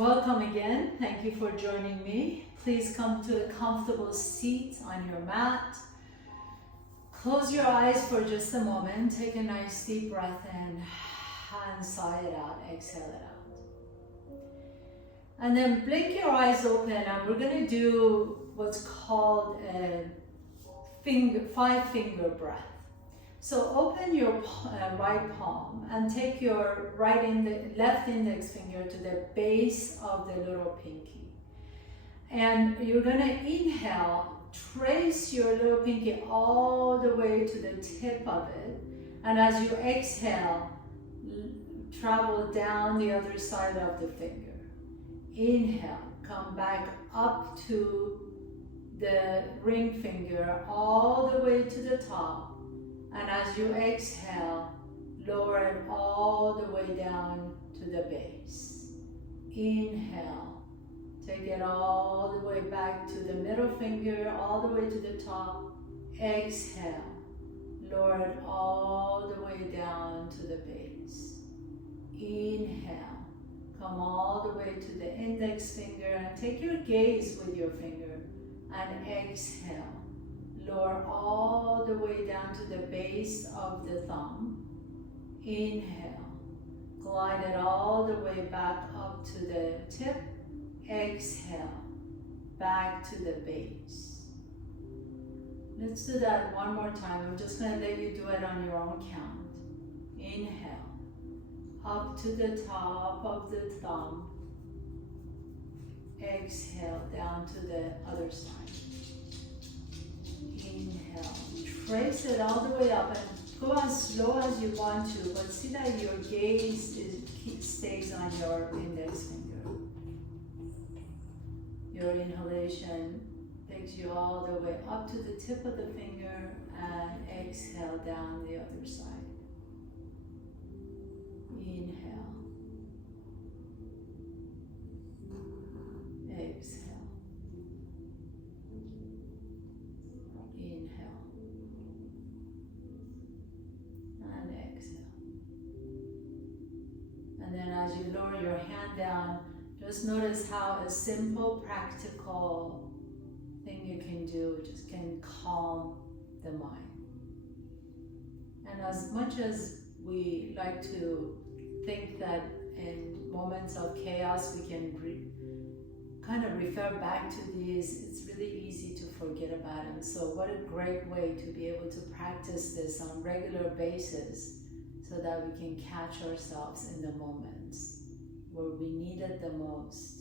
Welcome again. Thank you for joining me. Please come to a comfortable seat on your mat. Close your eyes for just a moment. Take a nice deep breath in and sigh it out. Exhale it out. And then blink your eyes open, and we're going to do what's called a five-finger breath. So open your right palm and take your left index finger to the base of the little pinky. And you're going to inhale, trace your little pinky all the way to the tip of it. And as you exhale, travel down the other side of the finger. Inhale, come back up to the ring finger all the way to the top. And as you exhale, lower it all the way down to the base. Inhale, take it all the way back to the middle finger, all the way to the top. Exhale, lower it all the way down to the base. Inhale, come all the way to the index finger and take your gaze with your finger and exhale. Lower all the way down to the base of the thumb. Inhale. Glide it all the way back up to the tip. Exhale. Back to the base. Let's do that one more time. I'm just going to let you do it on your own count. Inhale. Up to the top of the thumb. Exhale down to the other side. Inhale, trace it all the way up and go as slow as you want to, but see that your gaze stays on your index finger. Your inhalation takes you all the way up to the tip of the finger and exhale down the other side. Inhale. Exhale. Inhale and exhale. And then as you lower your hand down, just notice how a simple, practical thing you can do just can calm the mind. And as much as we like to think that in moments of chaos we can kind of refer back to these, it's really easy to forget about them. So what a great way to be able to practice this on a regular basis so that we can catch ourselves in the moments where we need it the most.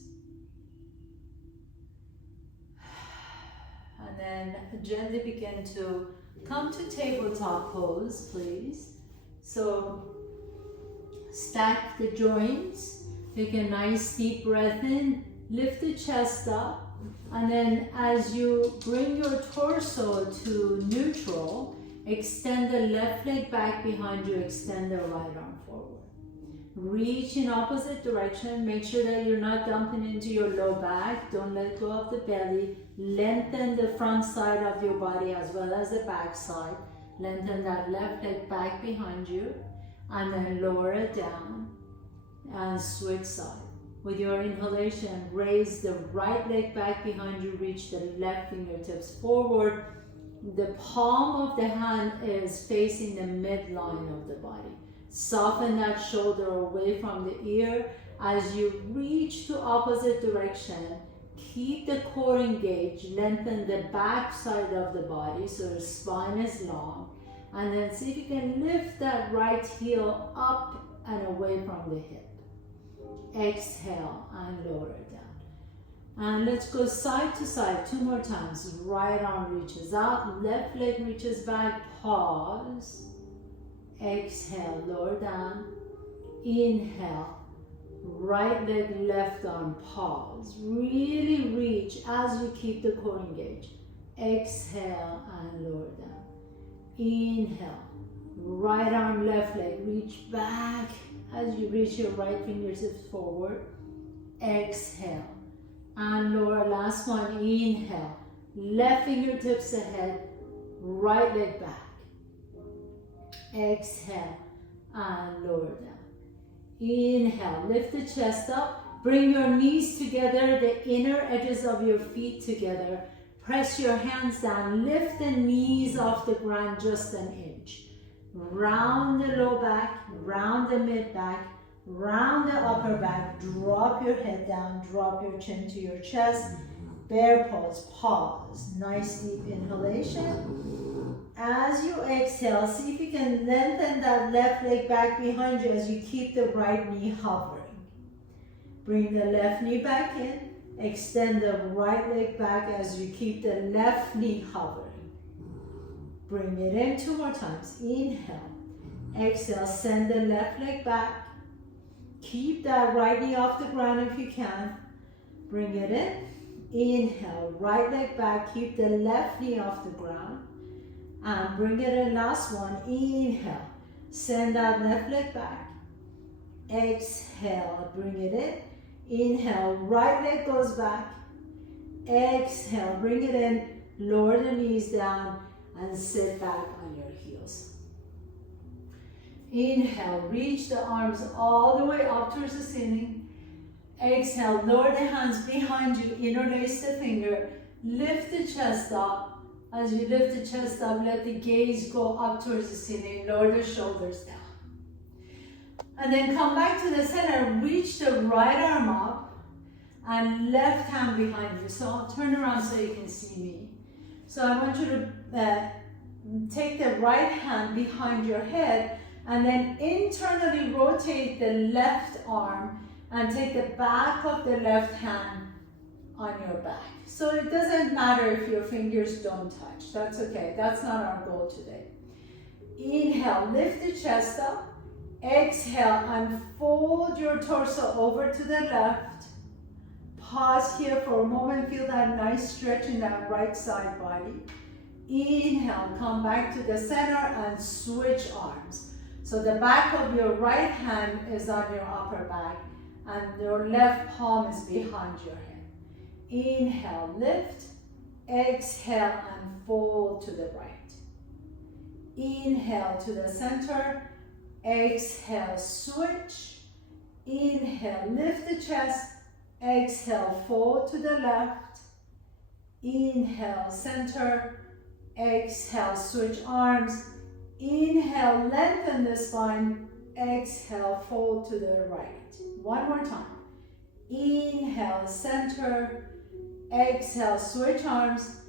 And then gently begin to come to tabletop pose, please. So stack the joints, take a nice deep breath in. Lift the chest up, and then as you bring your torso to neutral, extend the left leg back behind you, extend the right arm forward. Reach in opposite direction, make sure that you're not dumping into your low back, don't let go of the belly, lengthen the front side of your body as well as the back side, lengthen that left leg back behind you, and then lower it down, and switch side. With your inhalation, raise the right leg back behind you, reach the left fingertips forward. The palm of the hand is facing the midline of the body. Soften that shoulder away from the ear. As you reach to opposite direction, keep the core engaged, lengthen the back side of the body so the spine is long. And then see if you can lift that right heel up and away from the hip. Exhale and lower it down. And let's go side to side 2 more times. Right arm reaches out, left leg reaches back, pause. Exhale, lower down. Inhale, right leg, left arm, pause. Really reach as you keep the core engaged. Exhale and lower down. Inhale, right arm, left leg, reach back. As you reach your right fingertips forward, exhale, and lower, last one, inhale, left fingertips ahead, right leg back, exhale, and lower down. Inhale, lift the chest up, Bring your knees together, the inner edges of your feet together. Press your hands down. Lift the knees off the ground just an inch. Round the low back, round the mid back, round the upper back. Drop your head down, drop your chin to your chest. Bear pose, pause. Nice deep inhalation. As you exhale, see if you can lengthen that left leg back behind you as you keep the right knee hovering. Bring the left knee back in. Extend the right leg back as you keep the left knee hovering. Bring it in 2 more times. Inhale. Exhale, send the left leg back. Keep that right knee off the ground if you can. Bring it in. Inhale, right leg back. Keep the left knee off the ground. And bring it in, last one. Inhale. Send that left leg back. Exhale, bring it in. Inhale, right leg goes back. Exhale, bring it in. Lower the knees down and sit back on your heels. Inhale, reach the arms all the way up towards the ceiling. Exhale, lower the hands behind you, interlace the finger. Lift the chest up. As you lift the chest up, let the gaze go up towards the ceiling. Lower the shoulders down. And then come back to the center. Reach the right arm up and left hand behind you. So I'll turn around so you can see me. So I want you to take the right hand behind your head and then internally rotate the left arm and take the back of the left hand on your back. So it doesn't matter if your fingers don't touch. That's okay. That's not our goal today. Inhale, lift the chest up. Exhale and fold your torso over to the left. Pause here for a moment. Feel that nice stretch in that right side body. Inhale, come back to the center and switch arms. So the back of your right hand is on your upper back and your left palm is behind your head. Inhale, lift. Exhale and fold to the right. Inhale to the center. Exhale, switch. Inhale, lift the chest. Exhale, fold to the left. Inhale, center. Exhale, switch arms. Inhale, lengthen the spine. Exhale, fold to the right. One more time. Inhale, center. Exhale, switch arms.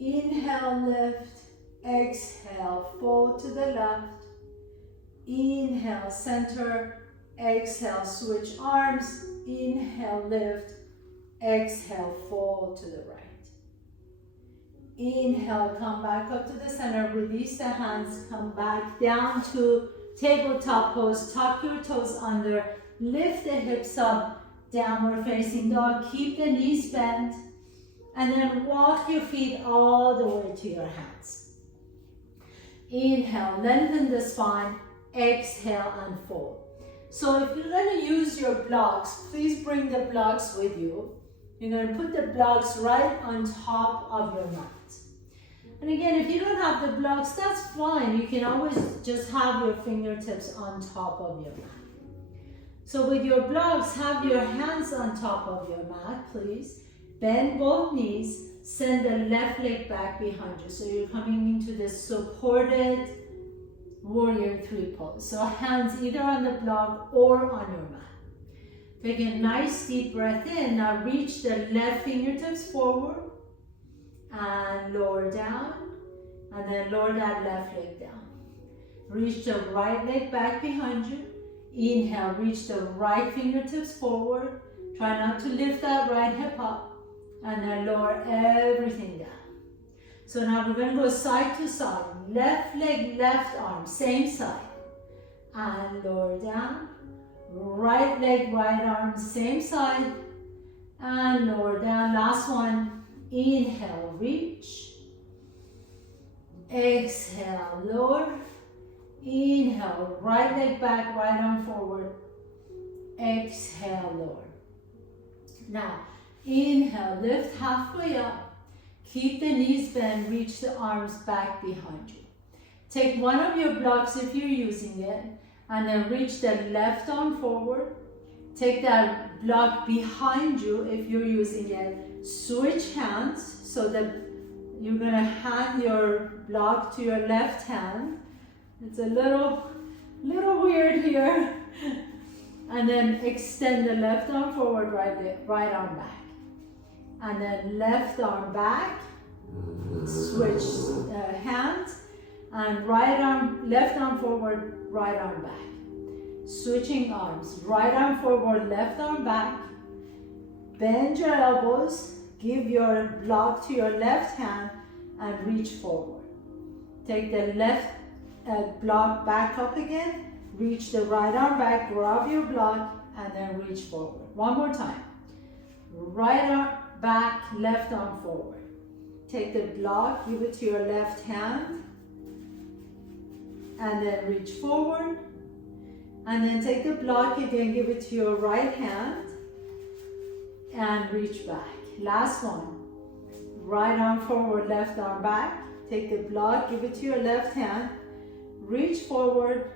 Inhale, lift. Exhale, fold to the left. Inhale, center. Exhale, switch arms. Inhale, lift. Exhale, fold to the right. Inhale, come back up to the center. Release the hands. Come back down to tabletop pose. Tuck your toes under. Lift the hips up. Downward facing dog. Keep the knees bent. And then walk your feet all the way to your hands. Inhale, lengthen the spine. Exhale and fold. So if you're going to use your blocks, please bring the blocks with you. You're going to put the blocks right on top of your mat. And again, if you don't have the blocks, that's fine. You can always just have your fingertips on top of your mat. So with your blocks, have your hands on top of your mat, please. Bend both knees. Send the left leg back behind you. So you're coming into this supported warrior 3 pose. So hands either on the block or on your mat. Take a nice deep breath in. Now reach the left fingertips forward and lower down. And then lower that left leg down. Reach the right leg back behind you. Inhale, reach the right fingertips forward. Try not to lift that right hip up. And then lower everything down. So now we're going to go side to side. Left leg, left arm, same side. And lower down. Right leg, right arm, same side. And lower down. Last one. Inhale, reach. Exhale, lower. Inhale, right leg back, right arm forward. Exhale, lower. Now, inhale, lift halfway up. Keep the knees bent, reach the arms back behind you. Take one of your blocks if you're using it, and then reach the left arm forward. Take that block behind you if you're using it. Switch hands so that you're gonna hand your block to your left hand. It's a little weird here. And then extend the left arm forward, right arm back. And then left arm back, switch hands, and left arm forward, right arm back. Switching arms, right arm forward, left arm back. Bend your elbows, give your block to your left hand and reach forward. Take the left block back up again, reach the right arm back, grab your block and then reach forward. One more time. Right arm back, left arm forward. Take the block, give it to your left hand and then reach forward. And then take the block again, give it to your right hand and reach back. Last one. Right arm forward, left arm back. Take the block, give it to your left hand, reach forward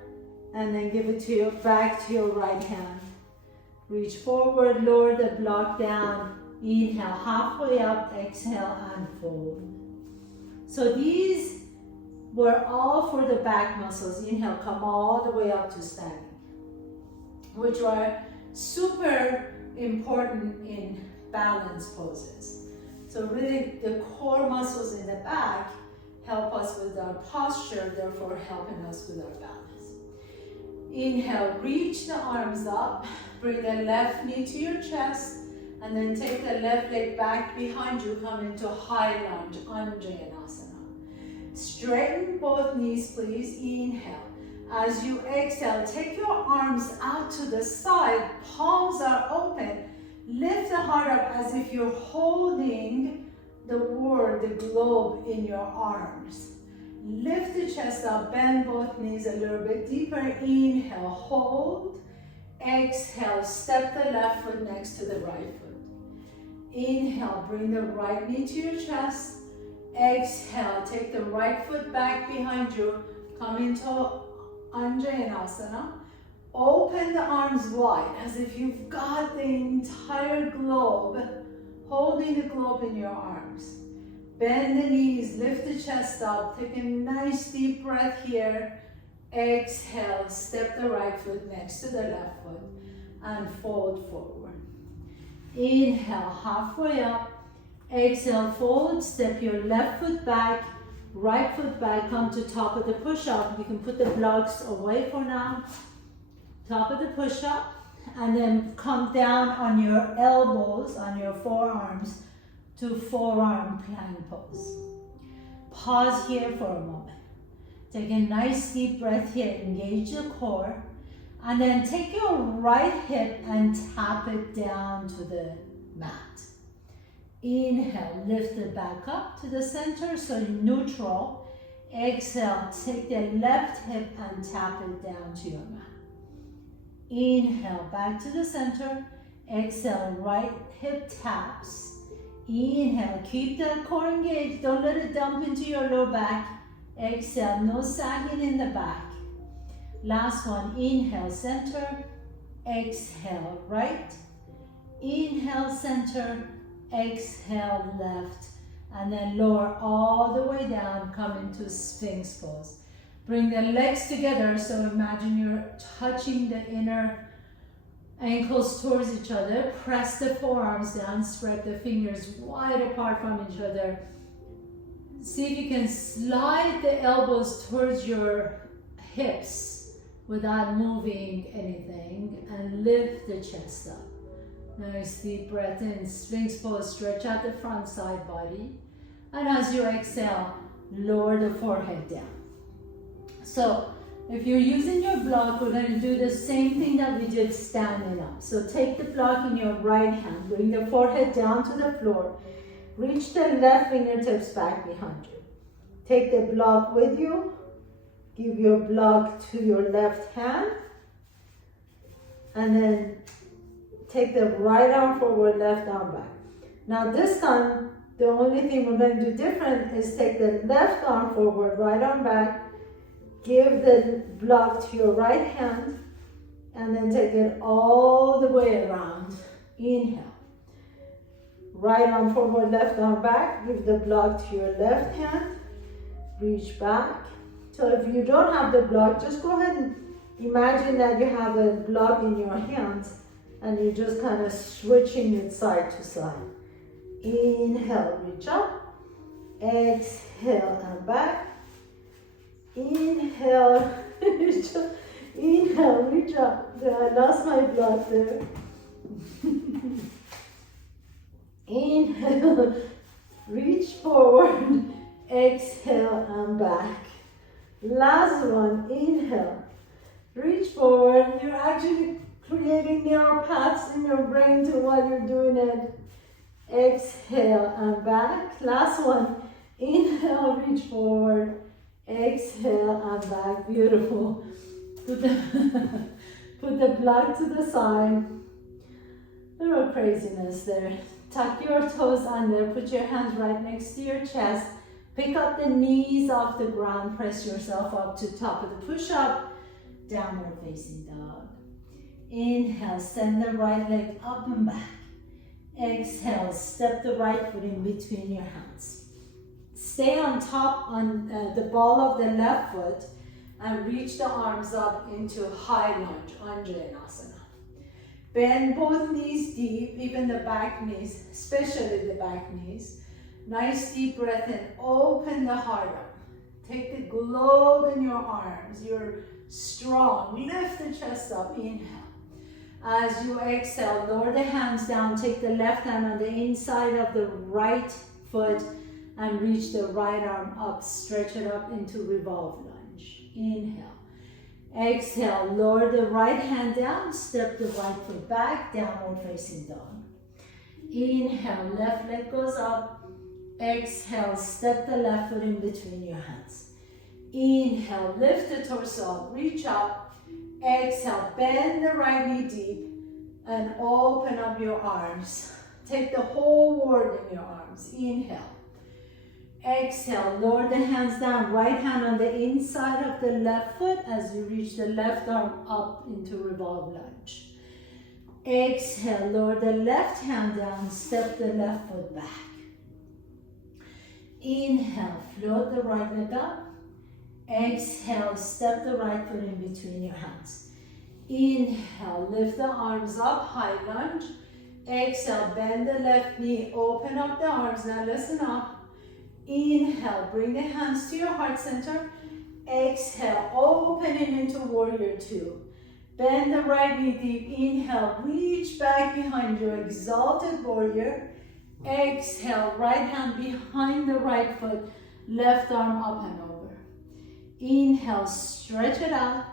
and then give it to your back to your right hand. Reach forward, lower the block down. Inhale, halfway up, exhale and fold. So these were all for the back muscles. Inhale, come all the way up to standing, which are super important in balance poses. So really the core muscles in the back help us with our posture, therefore helping us with our balance. Inhale, reach the arms up, bring the left knee to your chest, and then take the left leg back behind you, come into high lunge, Anjayanasana. Straighten both knees, please. Inhale. As you exhale, take your arms out to the side, palms are open. Lift the heart up as if you're holding the world, the globe in your arms. Lift the chest up, bend both knees a little bit deeper. Inhale, hold. Exhale, step the left foot next to the right foot. Inhale, bring the right knee to your chest. Exhale, take the right foot back behind you. Come into Anjayanasana. Open the arms wide as if you've got the entire globe, holding the globe in your arms. Bend the knees, lift the chest up, take a nice deep breath here. Exhale, step the right foot next to the left foot and fold forward. Inhale, halfway up. Exhale, fold, step your left foot back, right foot back, come to top of the push-up. You can put the blocks away for now. Top of the push-up, and then come down on your elbows, on your forearms, to forearm plank pose. Pause here for a moment. Take a nice deep breath here, engage the core, and then take your right hip and tap it down to the mat. Inhale, lift it back up to the center, so neutral. Exhale, take the left hip and tap it down to your mat. Inhale, back to the center. Exhale, right hip taps. Inhale, keep the core engaged. Don't let it dump into your low back. Exhale, no sagging in the back. Last one, inhale, center. Exhale, right. Inhale, center. Exhale, left. And then lower all the way down, come into Sphinx pose. Bring the legs together, so imagine you're touching the inner ankles towards each other. Press the forearms down, spread the fingers wide apart from each other. See if you can slide the elbows towards your hips without moving anything, and lift the chest up. Nice deep breath in, Sphinx pose, stretch out the front side body. And as you exhale, lower the forehead down. So if you're using your block, we're going to do the same thing that we did standing up. So take the block in your right hand, bring the forehead down to the floor, reach the left fingertips back behind you. Take the block with you, give your block to your left hand, and then take the right arm forward, left arm back. Now this time, the only thing we're going to do different is take the left arm forward, right arm back, give the block to your right hand, And then take it all the way around. Inhale. Right arm forward, left arm back. Give the block to your left hand. Reach back. So if you don't have the block, just go ahead and imagine that you have a block in your hands and you're just kind of switching it side to side. Inhale, reach up. Exhale and back. Inhale, reach up. Inhale, reach up. I lost my block there. Inhale, reach forward. Exhale and back. Last one, inhale. Reach forward. You're actually creating neural paths in your brain to while you're doing it. Exhale and back. Last one, inhale, reach forward. Exhale and back. Beautiful. Put the block to the side. Little craziness there. Tuck your toes under. Put your hands right next to your chest. Pick up the knees off the ground. Press yourself up to top of the push-up. Downward facing dog. Inhale, send the right leg up and back. Exhale, step the right foot in between your hands. Stay on top on the ball of the left foot and reach the arms up into high lunge, Anjaneyasana. Bend both knees deep, even the back knees, especially the back knees. Nice deep breath in, open the heart up. Take the globe in your arms, you're strong. Lift the chest up, inhale. As you exhale, lower the hands down, take the left hand on the inside of the right foot and reach the right arm up, stretch it up into revolve lunge. Inhale. Exhale, lower the right hand down, step the right foot back, downward facing dog. Inhale, left leg goes up. Exhale, step the left foot in between your hands. Inhale, lift the torso up, reach up. Exhale, bend the right knee deep and open up your arms. Take the whole world in your arms. Inhale. Exhale, lower the hands down, right hand on the inside of the left foot as you reach the left arm up into revolve lunge. Exhale, lower the left hand down, step the left foot back. Inhale, float the right leg up. Exhale, step the right foot in between your hands. Inhale, lift the arms up, high lunge. Exhale, bend the left knee, open up the arms. Now listen up. Inhale, bring the hands to your heart center. Exhale, opening into warrior two. Bend the right knee deep. Inhale, reach back behind your exalted warrior. Exhale, right hand behind the right foot, left arm up and over. Inhale, stretch it out.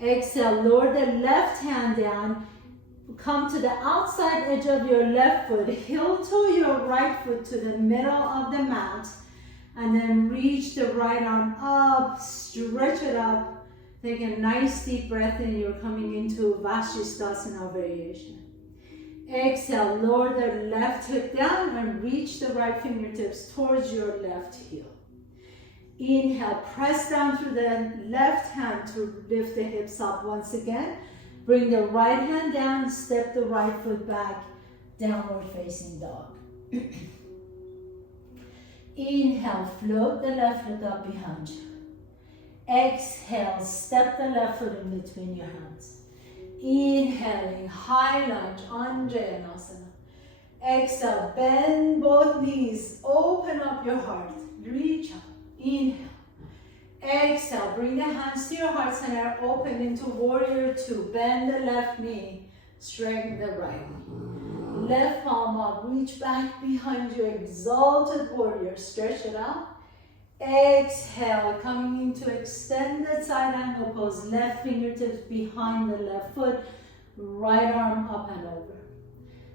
Exhale, lower the left hand down. Come to the outside edge of your left foot. Heel toe your right foot to the middle of the mat. And then reach the right arm up, stretch it up. Take a nice deep breath in. You're coming into Vashisthasana variation. Exhale, lower the left hip down and reach the right fingertips towards your left heel. Inhale, press down through the left hand to lift the hips up once again. Bring the right hand down, step the right foot back, downward facing dog. Inhale, float the left foot up behind you. Exhale, step the left foot in between your hands. Inhaling, high lunge, Anjaneyasana. Exhale, bend both knees, open up your heart, reach up. Inhale. Exhale, bring the hands to your heart center, open into warrior two. Bend the left knee, straighten the right knee. Left palm up, reach back behind your exalted warrior, stretch it out. Exhale, coming into extended side angle pose, left fingertips behind the left foot, right arm up and over.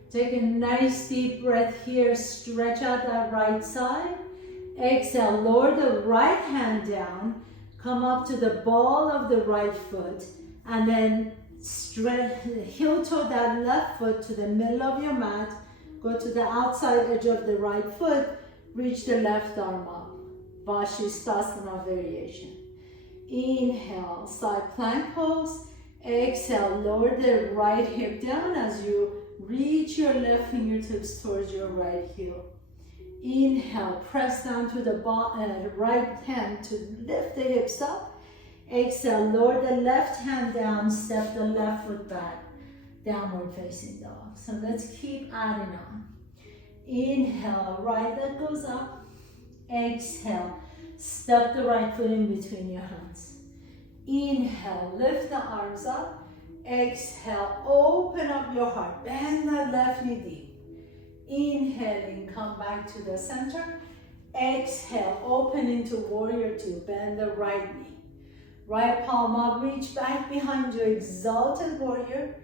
Take a nice deep breath here, stretch out that right side. Exhale, lower the right hand down, come up to the ball of the right foot, and then heel toe that left foot to the middle of your mat. Go to the outside edge of the right foot, reach the left arm up. Vashisthasana variation. Inhale, side plank pose. Exhale, lower the right hip down as you reach your left fingertips towards your right heel. Inhale, press down to the right hand to lift the hips up. Exhale, lower the left hand down, step the left foot back, downward facing dog. So let's keep adding on. Inhale, right leg goes up. Exhale, step the right foot in between your hands. Inhale, lift the arms up. Exhale, open up your heart. Bend that left knee deep. Inhaling, come back to the center. Exhale, open into warrior two. Bend the right knee. Right palm up, reach back behind you. Exalted warrior.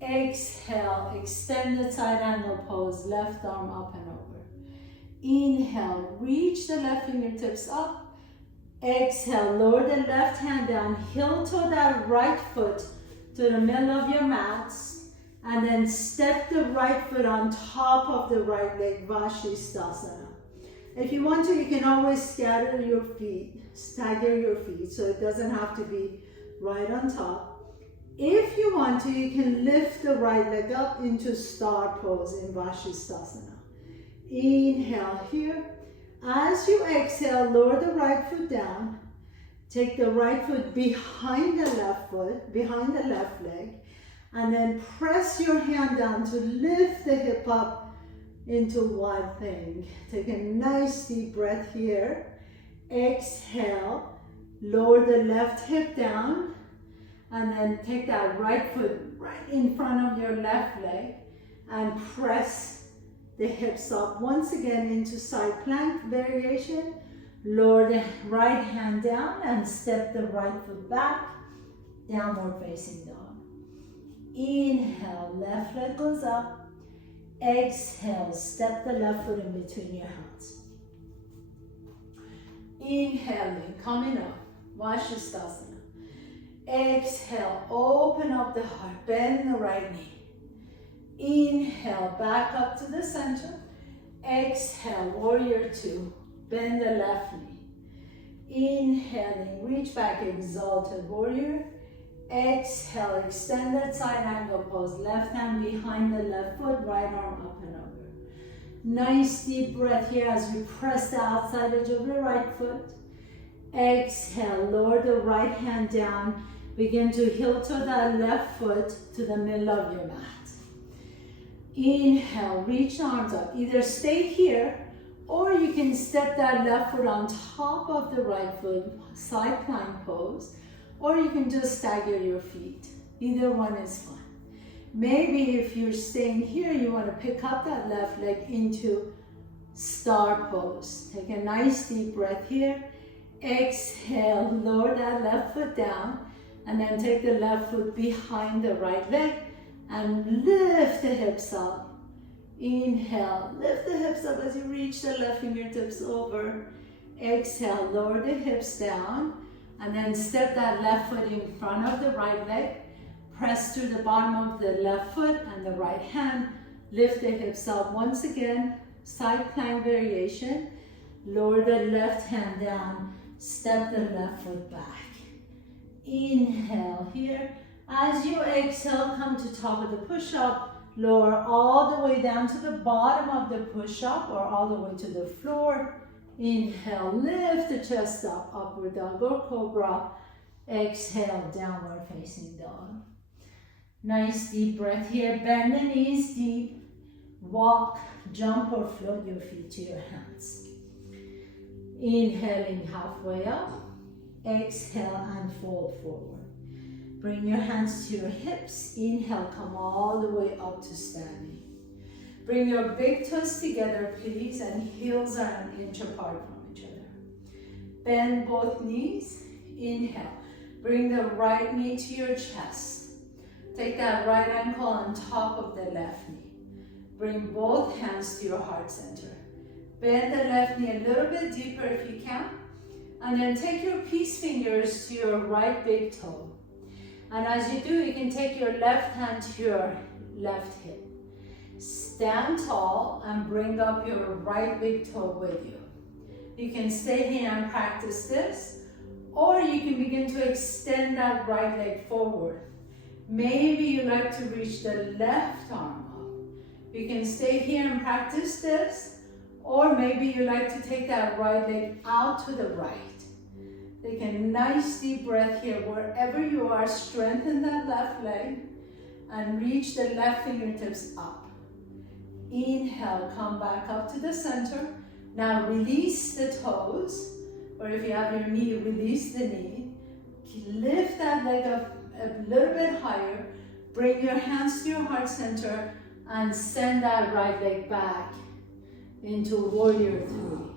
Exhale, extend the side angle pose. Left arm up and over. Inhale, reach the left fingertips up. Exhale, lower the left hand down, heel toe that right foot to the middle of your mats, and then step the right foot on top of the right leg, Vashisthasana. If you want to, you can always scatter your feet, stagger your feet, so it doesn't have to be right on top. If you want to, you can lift the right leg up into star pose in Vashisthasana. Inhale here. As you exhale, lower the right foot down. Take the right foot behind the left foot, behind the left leg, and then press your hand down to lift the hip up into wide thing. Take a nice deep breath here. Exhale, lower the left hip down, and then take that right foot right in front of your left leg and press the hips up once again into side plank variation. Lower the right hand down and step the right foot back, downward facing dog. Inhale, left leg goes up. Exhale, step the left foot in between your hands. Inhaling, coming up, Vashisthasana. Exhale, open up the heart, bend the right knee. Inhale, back up to the center. Exhale, warrior two. Bend the left knee. Inhaling, reach back, exalted warrior. Exhale, extended side angle pose. Left hand behind the left foot, right arm up and over. Nice deep breath here as you press the outside edge of your right foot. Exhale, lower the right hand down. Begin to heel toe that left foot to the middle of your mat. Inhale, reach the arms up. Either stay here or you can step that left foot on top of the right foot, side plank pose, or you can just stagger your feet. Either one is fine. Maybe if you're staying here, you want to pick up that left leg into star pose. Take a nice deep breath here. Exhale, lower that left foot down, and then take the left foot behind the right leg and lift the hips up. Inhale, lift the hips up as you reach the left fingertips over. Exhale, lower the hips down, and then step that left foot in front of the right leg. Press to the bottom of the left foot and the right hand. Lift the hips up once again, side plank variation. Lower the left hand down, step the left foot back. Inhale here. As you exhale, come to top of the push-up. Lower all the way down to the bottom of the push-up or all the way to the floor. Inhale, lift the chest up, upward dog or cobra. Exhale, downward facing dog. Nice deep breath here. Bend the knees deep. Walk, jump or float your feet to your hands. Inhaling halfway up. Exhale and fold forward. Bring your hands to your hips. Inhale, come all the way up to standing. Bring your big toes together, please, and heels are an inch apart from each other. Bend both knees. Inhale. Bring the right knee to your chest. Take that right ankle on top of the left knee. Bring both hands to your heart center. Bend the left knee a little bit deeper if you can. And then take your peace fingers to your right big toe. And as you do, you can take your left hand to your left hip. Stand tall and bring up your right big toe with you. You can stay here and practice this, or you can begin to extend that right leg forward. Maybe you like to reach the left arm up. You can stay here and practice this, or maybe you like to take that right leg out to the right. Take a nice deep breath here. Wherever you are, strengthen that left leg and reach the left fingertips up. Inhale, come back up to the center. Now release the toes, or if you have your knee, release the knee. Lift that leg up a little bit higher. Bring your hands to your heart center and send that right leg back into warrior three.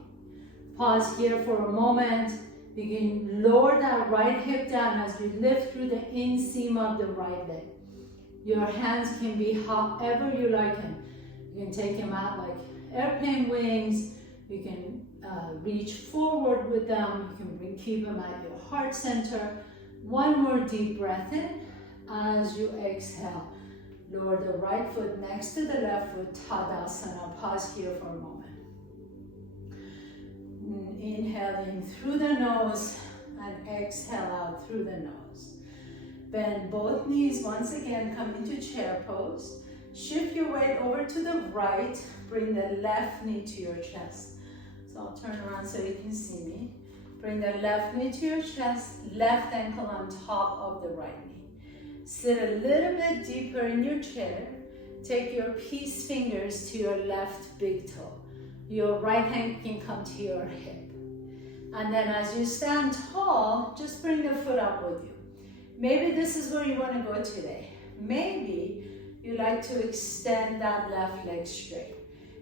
Pause here for a moment. You can lower that right hip down as you lift through the inseam of the right leg. Your hands can be however you like them. You can take them out like airplane wings. You can reach forward with them. You can keep them at your heart center. One more deep breath in as you exhale. Lower the right foot next to the left foot, Tadasana. Pause here for a moment. Inhale in through the nose and exhale out through the nose. Bend both knees once again, come into chair pose. Shift your weight over to the right. Bring the left knee to your chest. So I'll turn around so you can see me. Bring the left knee to your chest, left ankle on top of the right knee. Sit a little bit deeper in your chair. Take your peace fingers to your left big toe. Your right hand can come to your hip. And then as you stand tall, just bring the foot up with you. Maybe this is where you want to go today. Maybe you like to extend that left leg straight.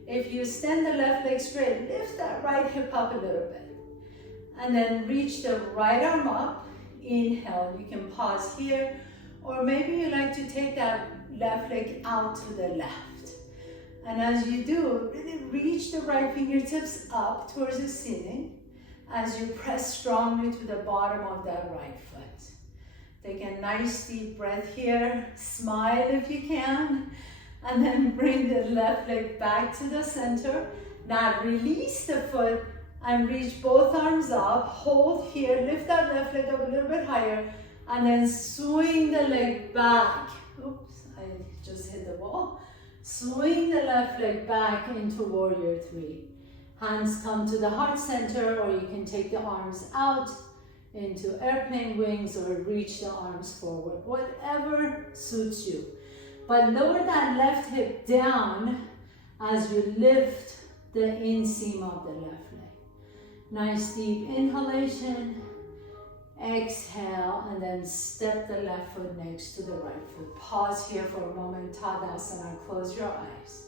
If you extend the left leg straight, lift that right hip up a little bit. And then reach the right arm up. Inhale, you can pause here. Or maybe you like to take that left leg out to the left. And as you do, really reach the right fingertips up towards the ceiling as you press strongly to the bottom of that right foot. Take a nice deep breath here. Smile if you can. And then bring the left leg back to the center. Now release the foot and reach both arms up. Hold here. Lift that left leg up a little bit higher. And then swing the leg back. Oops, I just hit the wall. Swing the left leg back into warrior three. Hands come to the heart center, or you can take the arms out into airplane wings or reach the arms forward, whatever suits you. But lower that left hip down as you lift the inseam of the left leg. Nice deep inhalation. Exhale, and then step the left foot next to the right foot. Pause here for a moment. Tadasana. Close your eyes.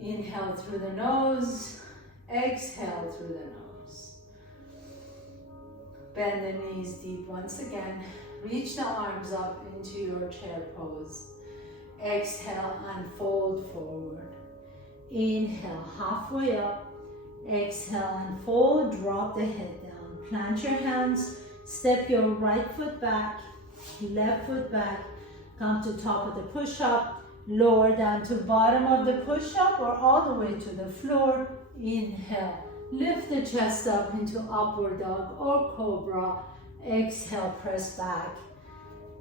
Inhale through the nose. Exhale through the nose. Bend the knees deep once again. Reach the arms up into your chair pose. Exhale and fold forward. Inhale, halfway up. Exhale and fold. Drop the head down. Plant your hands. Step your right foot back, left foot back. Come to top of the push-up. Lower down to bottom of the push-up or all the way to the floor. Inhale. Lift the chest up into upward dog or cobra. Exhale, press back.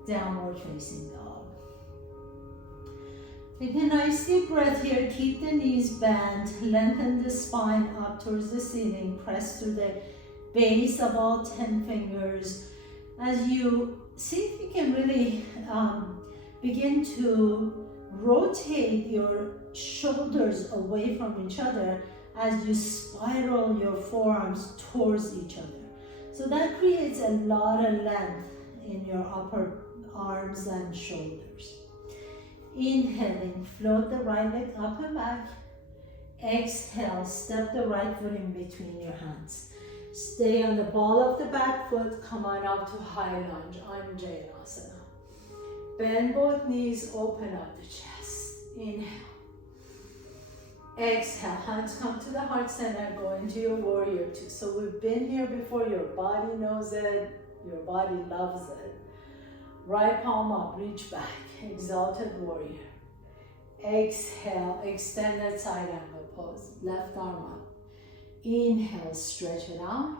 Downward facing dog. Take a nice deep breath here. Keep the knees bent. Lengthen the spine up towards the ceiling. Press through the base of all 10 fingers. As you see if you can really begin to rotate your shoulders away from each other as you spiral your forearms towards each other. So that creates a lot of length in your upper arms and shoulders. Inhaling, float the right leg up and back. Exhale, step the right foot in between your hands. Stay on the ball of the back foot. Come on up to high lunge, Anjaneyasana. Bend both knees, open up the chest. Inhale. Exhale, hands come to the heart center, go into your warrior two. So we've been here before, your body knows it, your body loves it. Right palm up, reach back, exalted warrior. Exhale, extended side angle pose, left arm up. Inhale, stretch it out.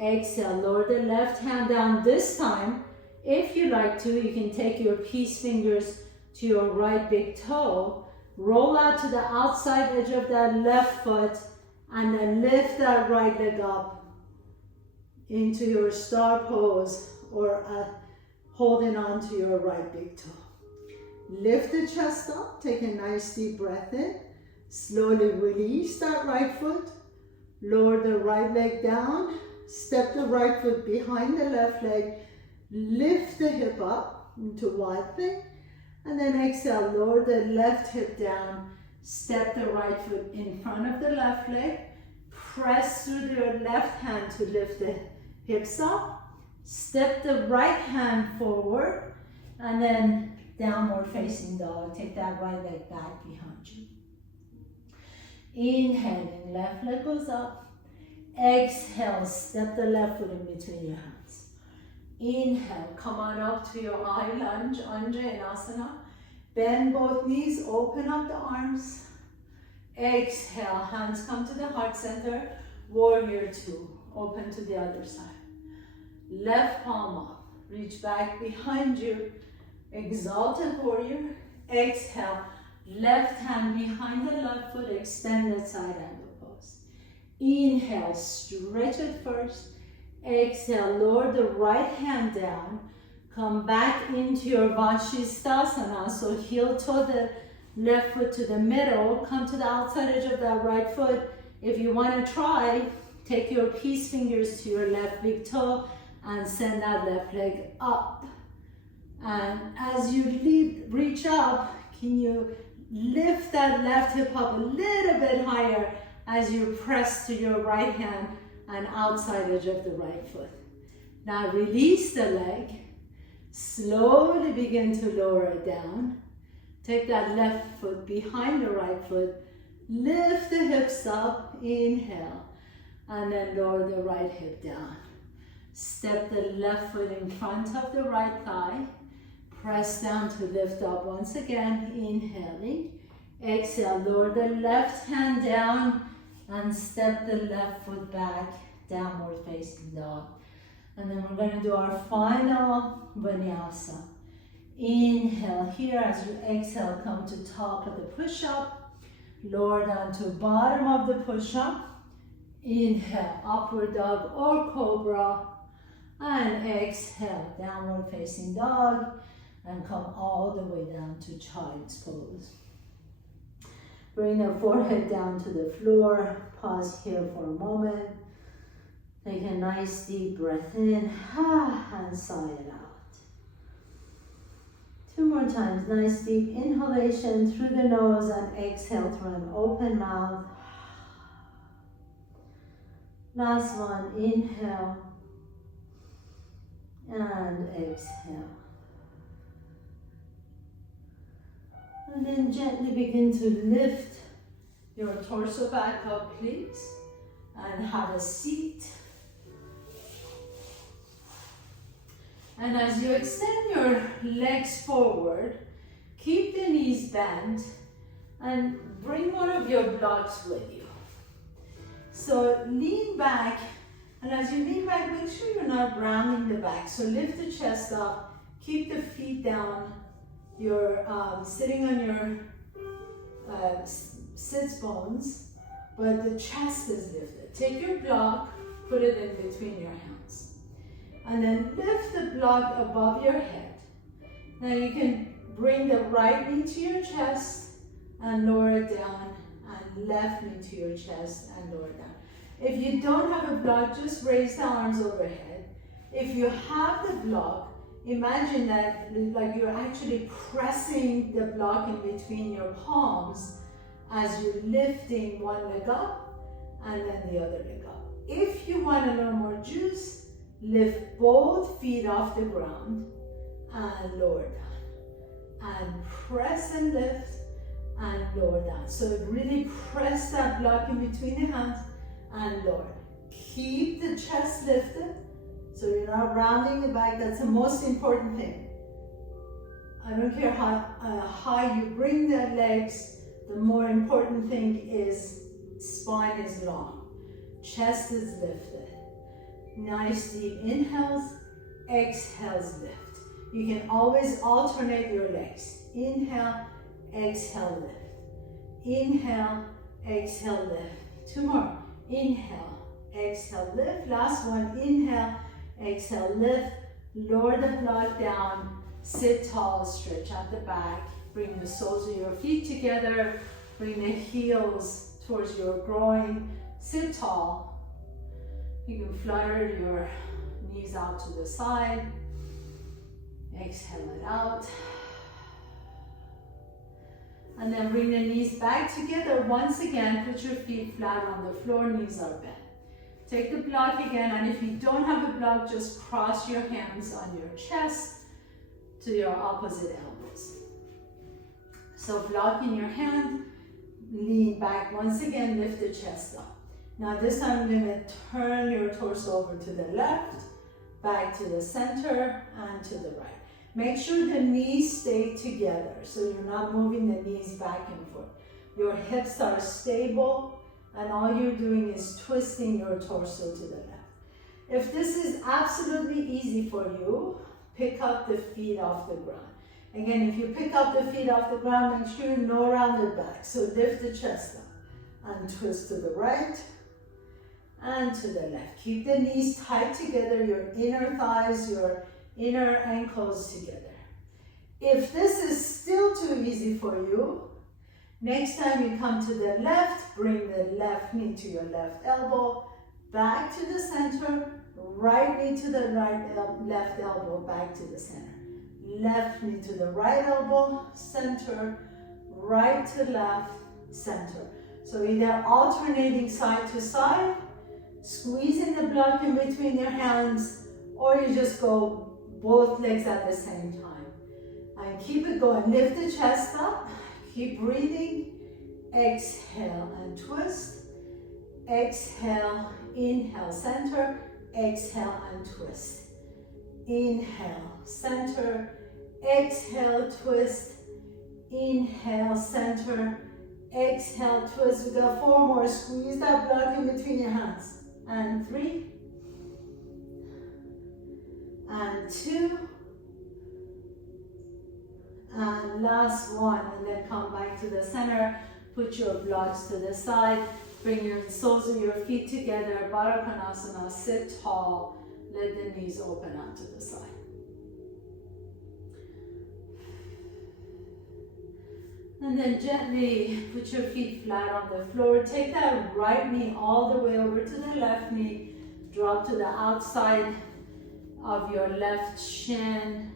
Exhale, lower the left hand down. This time, If you like to, you can take your peace fingers to your right big toe, roll out to the outside edge of that left foot, and then lift that right leg up into your star pose, or holding on to your right big toe. Lift the chest up, take a nice deep breath in. Slowly release that right foot. Lower the right leg down. Step the right foot behind the left leg. Lift the hip up into wide thing. And then exhale, lower the left hip down. Step the right foot in front of the left leg. Press through your left hand to lift the hips up. Step the right hand forward. And then downward facing dog. Take that right leg back behind you. Inhaling, left leg goes up. Exhale, step the left foot in between your hands. Inhale, come on up to your high lunge, Anjaneyasana. Bend both knees, open up the arms. Exhale, hands come to the heart center. Warrior two, open to the other side. Left palm up, reach back behind you. Exalted warrior. Exhale, left hand behind the left foot, extended side angle pose. Inhale, stretch it first. Exhale, lower the right hand down. Come back into your Vashisthasana. So heel toe the left foot to the middle. Come to the outside edge of that right foot. If you want to try, take your peace fingers to your left big toe and send that left leg up. And as you reach up, can you lift that left hip up a little bit higher as you press to your right hand and outside edge of the right foot. Now release the leg. Slowly begin to lower it down. Take that left foot behind the right foot. Lift the hips up. Inhale. And then lower the right hip down. Step the left foot in front of the right thigh. Press down to lift up once again. Inhaling. Exhale. Lower the left hand down and step the left foot back. Downward facing dog. And then we're going to do our final vinyasa. Inhale here as you exhale, come to top of the push-up. Lower down to bottom of the push-up. Inhale, upward dog or cobra. And exhale, downward facing dog. And come all the way down to child's pose. Bring the forehead down to the floor. Pause here for a moment. Take a nice deep breath in and sigh it out. 2 more times. Nice deep inhalation through the nose and exhale through an open mouth. Last one. Inhale and exhale. And then gently begin to lift your torso back up, please. And have a seat. And as you extend your legs forward, keep the knees bent and bring one of your blocks with you. So lean back, and as you lean back, make sure you're not rounding the back. So lift the chest up, keep the feet down. You're sitting on your sits bones, but the chest is lifted. Take your block, put it in between your hands. And then lift the block above your head. Now you can bring the right knee to your chest and lower it down, and left knee to your chest and lower it down. If you don't have a block, just raise the arms overhead. If you have the block, imagine that like you're actually pressing the block in between your palms as you're lifting one leg up and then the other leg up. If you want a little more juice, lift both feet off the ground and lower down. And press and lift and lower down. So really press that block in between the hands and lower. Keep the chest lifted so you're not rounding the back. That's the most important thing. I don't care how high you bring the legs, the more important thing is spine is long. Chest is lifted. Nice deep inhales, exhales lift. You can always alternate your legs. Inhale, exhale, lift. Inhale, exhale, lift. 2 more. Inhale, exhale, lift. Last one. Inhale, exhale, lift. Lower the block down. Sit tall, stretch out the back. Bring the soles of your feet together. Bring the heels towards your groin. Sit tall. You can flutter your knees out to the side. Exhale it out. And then bring the knees back together. Once again, put your feet flat on the floor, knees are bent. Take the block again, and if you don't have a block, just cross your hands on your chest to your opposite elbows. So block in your hand, lean back. Once again, lift the chest up. Now this time you're going to turn your torso over to the left, back to the center, and to the right. Make sure the knees stay together, so you're not moving the knees back and forth. Your hips are stable, and all you're doing is twisting your torso to the left. If this is absolutely easy for you, pick up the feet off the ground. Again, if you pick up the feet off the ground, make sure no rounded back. So lift the chest up and twist to the right and to the left. Keep the knees tight together, your inner thighs, your inner ankles together. If this is still too easy for you, next time you come to the left, bring the left knee to your left elbow, back to the center, right knee to the left elbow, back to the center. Left knee to the right elbow, center, right to left, center. So either alternating side to side, squeezing the block in between your hands, or you just go both legs at the same time. And keep it going. Lift the chest up. Keep breathing. Exhale and twist. Exhale, inhale, center. Exhale and twist. Inhale, center. Exhale, twist. Inhale, center. Exhale, twist. We got 4 more. Squeeze that block in between your hands. And 3. And 2. And last one. And then come back to the center. Put your blocks to the side. Bring your soles of your feet together. Baddha Konasana. Sit tall. Let the knees open out to the side. And then gently put your feet flat on the floor. Take that right knee all the way over to the left knee. Drop to the outside of your left shin.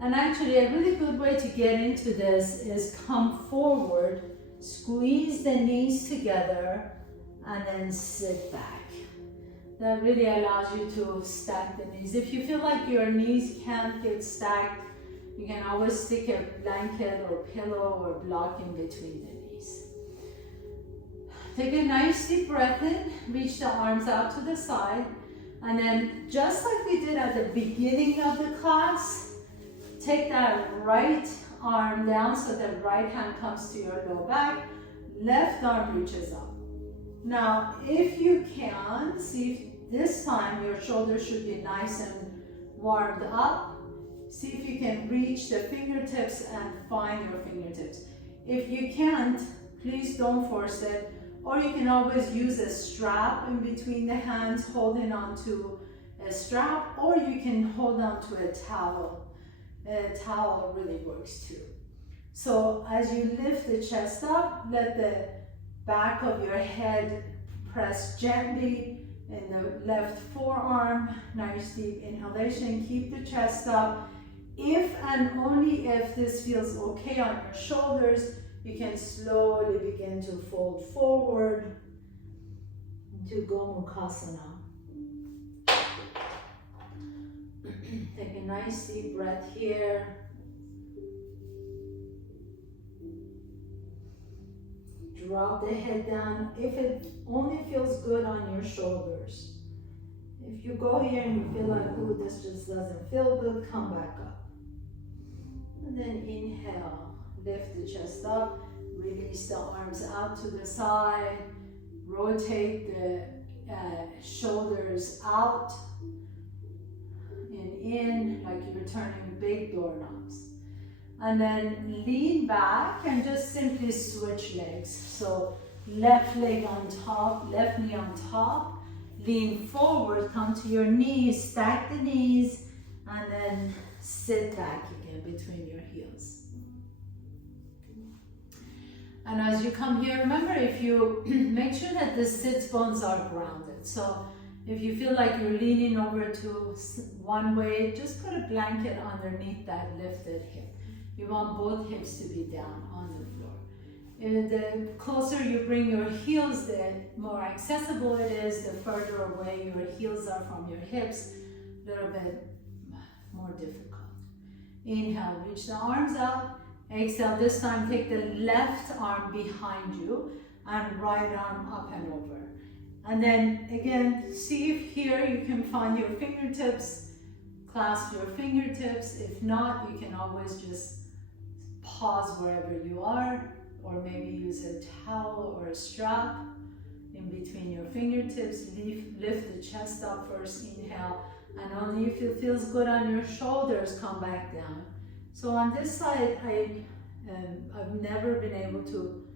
And actually a really good way to get into this is come forward, squeeze the knees together, and then sit back. That really allows you to stack the knees. If you feel like your knees can't get stacked, you can always stick a blanket or pillow or block in between the knees. Take a nice deep breath in, reach the arms out to the side, and then just like we did at the beginning of the class, take that right arm down so the right hand comes to your low back, left arm reaches up. Now, if you can, see if this time your shoulders should be nice and warmed up. See if you can reach the fingertips and find your fingertips. If you can't, please don't force it. Or you can always use a strap in between the hands, holding onto a strap, or you can hold on to a towel. A towel really works too. So as you lift the chest up, let the back of your head press gently in the left forearm. Nice deep inhalation, keep the chest up. If and only if this feels okay on your shoulders, you can slowly begin to fold forward to Gomukhasana. Take a nice deep breath here. Drop the head down if it only feels good on your shoulders. If you go here and you feel like, ooh, this just doesn't feel good, come back up. And then inhale, lift the chest up, release the arms out to the side, rotate the shoulders out. And in like you're turning big doorknobs. And then lean back and just simply switch legs. So left leg on top, left knee on top, lean forward, come to your knees, stack the knees, and then sit back again between your heels. And as you come here, remember, if you make sure that the sits bones are grounded. So if you feel like you're leaning over to one way, just put a blanket underneath that lifted hip. You want both hips to be down on the floor. And the closer you bring your heels, the more accessible it is. The further away your heels are from your hips, a little bit more difficult. Inhale, reach the arms out. Exhale, this time take the left arm behind you and right arm up and over. And then again, see if here you can find your fingertips, clasp your fingertips. If not, you can always just pause wherever you are, or maybe use a towel or a strap in between your fingertips. Lift the chest up first, inhale, and only if it feels good on your shoulders, come back down. So on this side, I've never been able to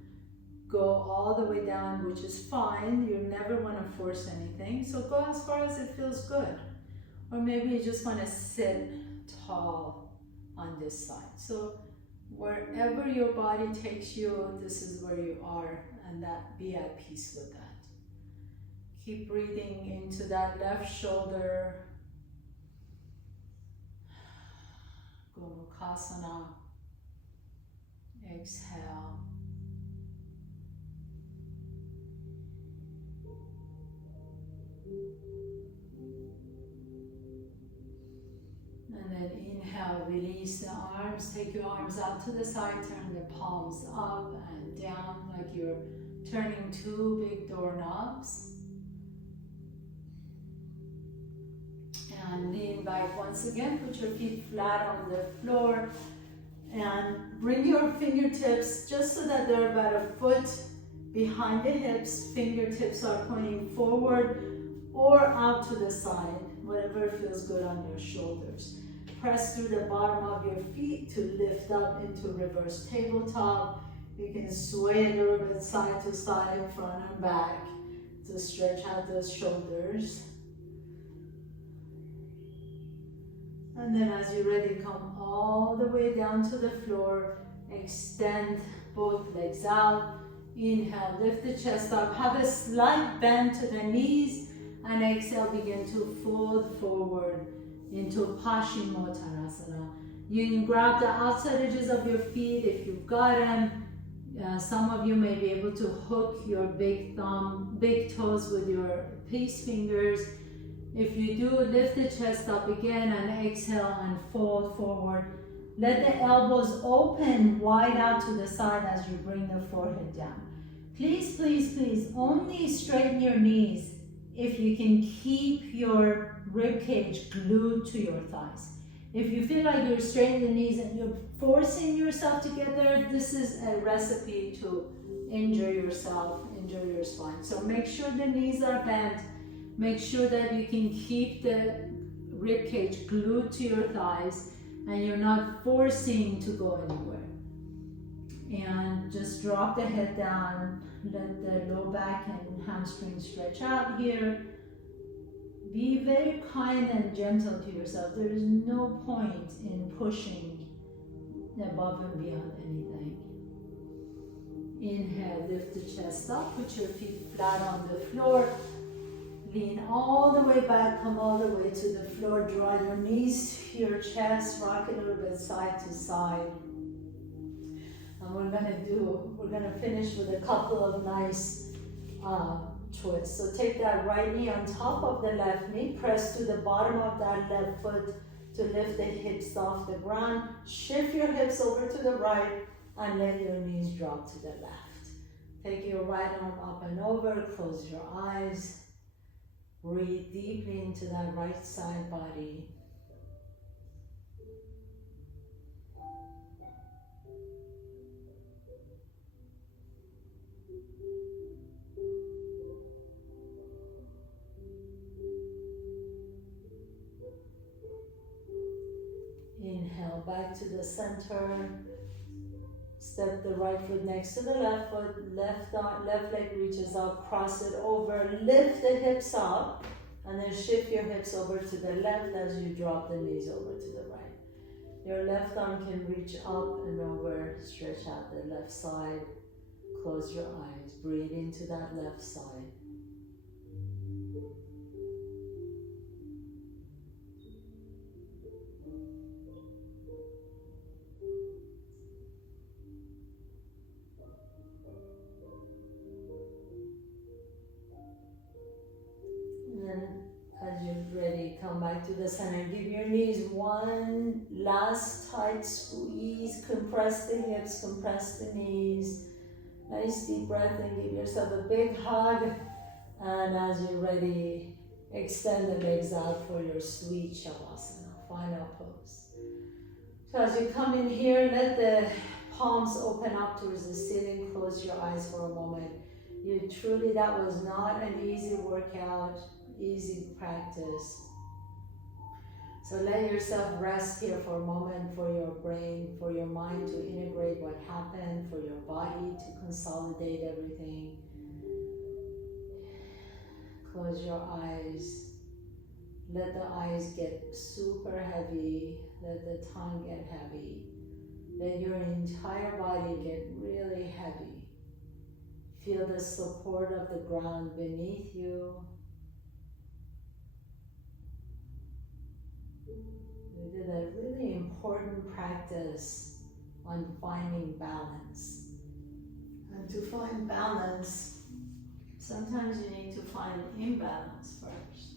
go all the way down, which is fine. You never want to force anything. So go as far as it feels good. Or maybe you just want to sit tall on this side. So wherever your body takes you, this is where you are, and that be at peace with that. Keep breathing into that left shoulder. Gomukhasana. Exhale. And then inhale, release the arms. Take your arms out to the side, turn the palms up and down like you're turning two big doorknobs. And lean back once again, put your feet flat on the floor. And bring your fingertips just so that they're about a foot behind the hips. Fingertips are pointing forward or out to the side, whatever feels good on your shoulders. Press through the bottom of your feet to lift up into reverse tabletop. You can sway a little bit side to side in front and back to stretch out those shoulders. And then as you're ready, come all the way down to the floor. Extend both legs out. Inhale, lift the chest up. Have a slight bend to the knees. And exhale, begin to fold forward into Paschimottanasana. You can grab the outside edges of your feet if you've got them. Some of you may be able to hook your big toes with your peace fingers. If you do, lift the chest up again and exhale and fold forward. Let the elbows open wide out to the side as you bring the forehead down. Please, please, please, only straighten your knees if you can keep your rib cage glued to your thighs. If you feel like you're straightening the knees and you're forcing yourself to get there, this is a recipe to injure yourself, injure your spine. So make sure the knees are bent. Make sure that you can keep the rib cage glued to your thighs and you're not forcing to go anywhere. And just drop the head down, let the low back and hamstring stretch out here. Be very kind and gentle to yourself. There is no point in pushing above and beyond anything. Inhale, lift the chest up, put your feet flat on the floor. Lean all the way back, come all the way to the floor. Draw your knees to your chest, rock a little bit side to side. And we're gonna finish with a couple of nice twists. So take that right knee on top of the left knee, press to the bottom of that left foot to lift the hips off the ground. Shift your hips over to the right and let your knees drop to the left. Take your right arm up and over, close your eyes. Breathe deeply into that right side body. back to the center. Step the right foot next to the left foot, left arm, left leg reaches up, cross it over, lift the hips up, and then shift your hips over to the left as you drop the knees over to the right. Your left arm can reach up and over, stretch out the left side, close your eyes, breathe into that left side. As you're ready, come back to the center. Give your knees one last tight squeeze. Compress the hips, compress the knees. Nice deep breath and give yourself a big hug. And as you're ready, extend the legs out for your sweet Shavasana, final pose. So as you come in here, let the palms open up towards the ceiling. Close your eyes for a moment. That was not an easy workout. Easy practice. So let yourself rest here for a moment, for your brain, for your mind to integrate what happened, for your body to consolidate everything. Close your eyes. Let the eyes get super heavy. Let the tongue get heavy. Let your entire body get really heavy. Feel the support of the ground beneath you. We did a really important practice on finding balance. And to find balance, sometimes you need to find imbalance first.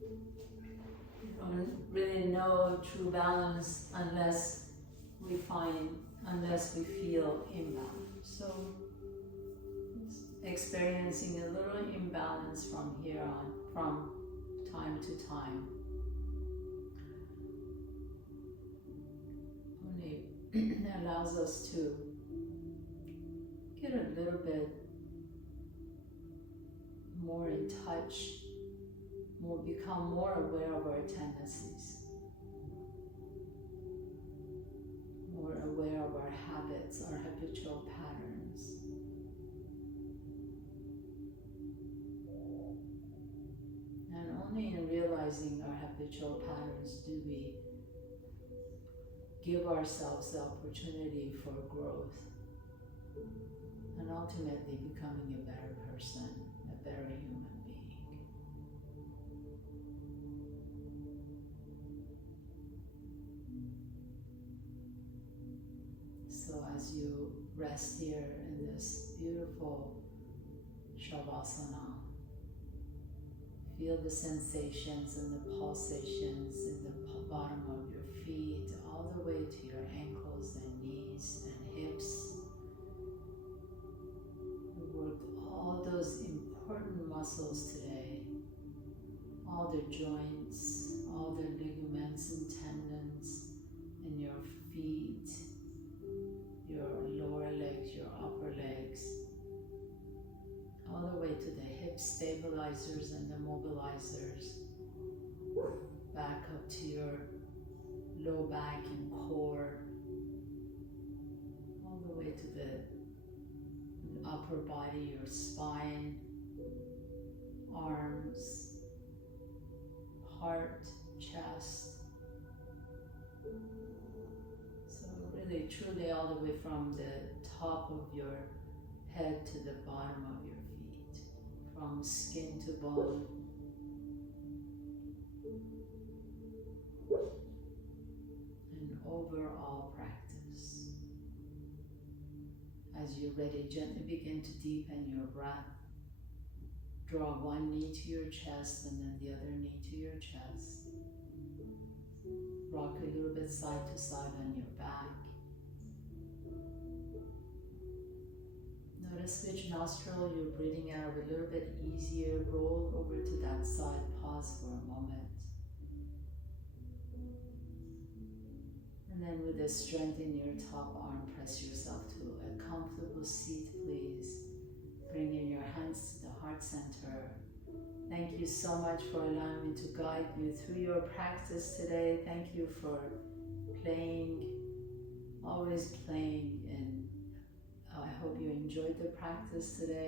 You don't really know true balance unless we feel imbalance. So experiencing a little imbalance from here on, from time to time. Allows us to get a little bit more in touch, become more aware of our tendencies, more aware of our habits, our habitual patterns. And only in realizing our habitual patterns do we give ourselves the opportunity for growth and ultimately becoming a better person, a better human being. So as you rest here in this beautiful Shavasana, feel the sensations and the pulsations in the bottom of your feet, all the way to your ankles and knees and hips. We worked all those important muscles today, all the joints, all the ligaments and tendons in your feet, your lower legs, your upper legs, all the way to the hip stabilizers and the mobilizers, back up to your low back and core, all the way to the upper body, your spine, arms, heart, chest. So really, truly all the way from the top of your head to the bottom of your feet, from skin to bone. Overall practice. As you're ready, gently begin to deepen your breath. Draw one knee to your chest and then the other knee to your chest. Rock a little bit side to side on your back. Notice which nostril you're breathing out of a little bit easier. Roll over to that side. Pause for a moment. And then with the strength in your top arm, press yourself to a comfortable seat, please. Bring in your hands to the heart center. Thank you so much for allowing me to guide you through your practice today. Thank you for playing, always playing. And I hope you enjoyed the practice today.